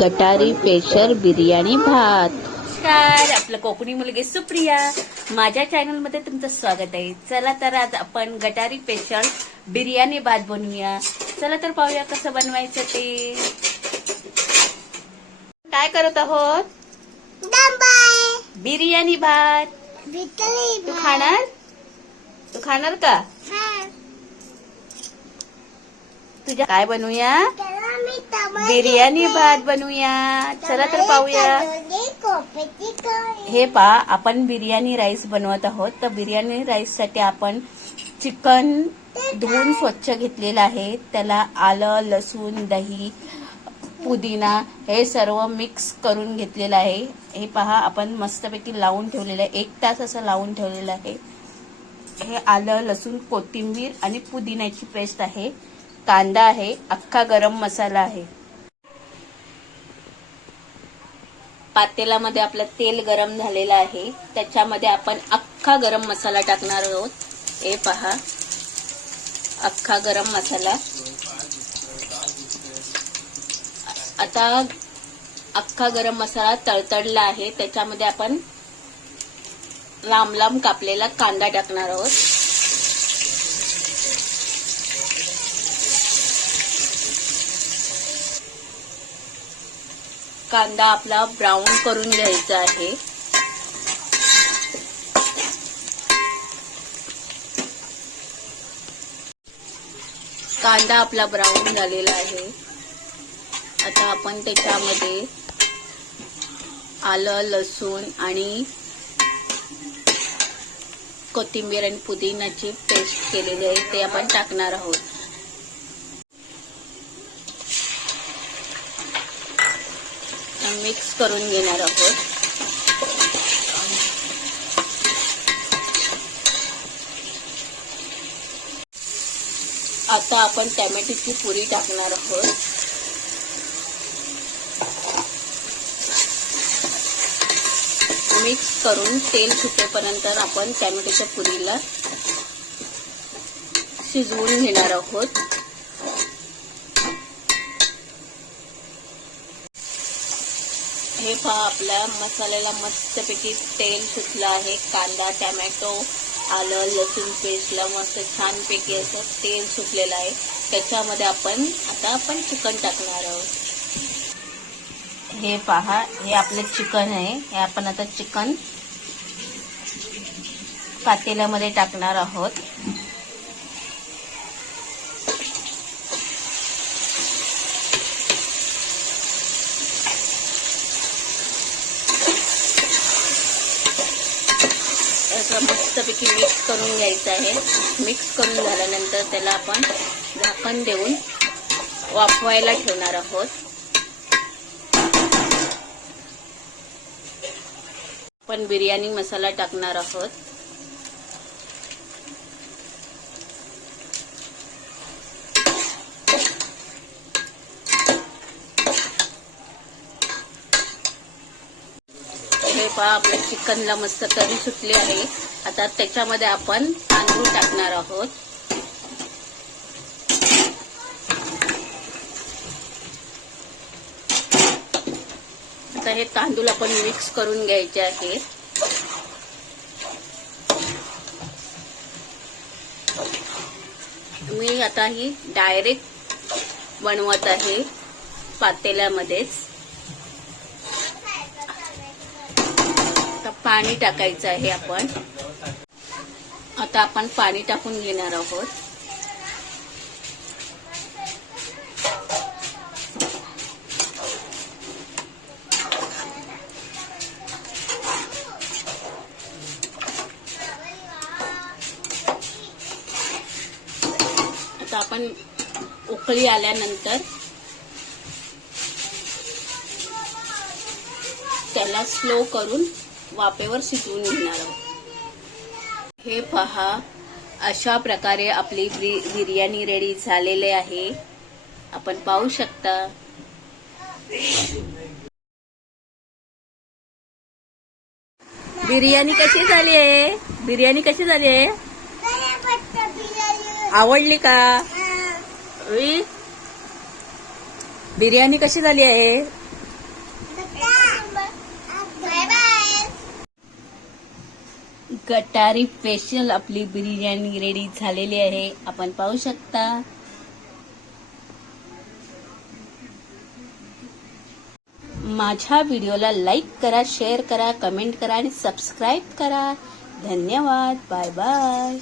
गटारी स्पेशल बिर्याणी भात. नमस्कार, आपलं कोकणी मुलगी सुप्रिया माझ्या चॅनल मध्ये तुमचं स्वागत आहे. चला तर आज आपण गटारी स्पेशल बिर्याणी भात बनवूया. चला तर पाहूया कसं बनवायचं ते. काय करत आहोत? बिर्याणी भात. तू खाणार का? तुझ्या काय बनवूया? बिर्याणी भात बनवूया. चला तर पाहूया. हे पहा, आपण बिर्याणी राईस बनवत आहोत. तर बिर्याणी राईस साठी आपण चिकन धुवून स्वच्छ घेतलेलं आहे. त्याला आलं, लसूण, दही, पुदिना हे सर्व मिक्स करून घेतलेलं आहे. हे पहा, आपण मस्तपैकी लावून ठेवलेलं आहे. 1 तास असं लावून ठेवलेलं आहे. हे आलं, लसूण, कोथिंबीर आणि पुदिन्याची पेस्ट आहे. कांदा आहे, अख्खा गरम मसाला आहे. पातेल्यामध्ये आपलं तेल गरम झालेलं आहे. त्याच्यामध्ये आपण अख्खा गरम मसाला टाकणार आहोत. हे पहा, अख्खा गरम मसाला. आता अख्खा गरम मसाला तळतळला आहे. त्याच्यामध्ये आपण लांब लांब कापलेला कांदा टाकणार आहोत. कांदा आपला ब्राऊन करून घ्यायचा आहे. कांदा आपला ब्राऊन झालेला आहे. आता आपण त्याच्यामध्ये आलं, लसूण आणि कोथिंबीर आणि पुदिन्याची पेस्ट केलेली आहे ते आपण टाकणार आहोत. मिक्स करून घेणार आहोत. आता आपण टोमॅटोची प्युरी टाकणार आहोत. मिक्स करून तेल सुटेपर्यंत आपण टोमॅटोच्या प्युरीला शिजवून घेणार आहोत. हे पहा, आपल्या मसाल्याला मस्तपैकी तेल सुटलं आहे. कांदा, टोमॅटो, आलं, लसूण पेस्टला मस्त छानपैकी असं तेल सुटलेलं आहे. त्याच्यामध्ये आपण चिकन टाकणार आहोत. हे पहा, हे आपलं चिकन आहे. हे आपण आता चिकन पातेल्यामध्ये टाकणार आहोत. मस्तपैकी मिक्स करून घ्यायचं आहे. मिक्स करून झाल्यानंतर त्याला आपण झाकण देऊन वाफवायला ठेवणार आहोत. आपण बिर्याणी मसाला टाकणार आहोत. हे पहा, आपल्या चिकनला मस्त तरी सुटली आहे. आता त्याच्यामध्ये आपण तांदूळ टाकणार आहोत. आता हे तांदूळ आपण मिक्स करून घ्यायचे आहे. मी आता ही डायरेक्ट बनवत आहे पातेल्यामध्येच. पाणी टाकायचं आहे आपण. आता आपण पाणी टाकून घेणार आहोत. आता आपण उकळी आल्यानंतर त्याला स्लो करून वाफेवर शिजवून घेणार आहोत. हे पहा, अशा प्रकारे आपली बिर्याणी रेडी झालेली आहे. आपण पाहू शकता. बिर्याणी कशी झाली आहे? बिर्याणी कशी झाली आहे? आवडली का? बिर्याणी कशी झाली आहे? गटारी स्पेशल आपली बिर्याणी रेडी झालेली आहे. आपण पाहू शकता. माझ्या व्हिडिओला लाईक करा, शेअर करा, कमेंट करा आणि सबस्क्राईब करा. धन्यवाद. Bye bye.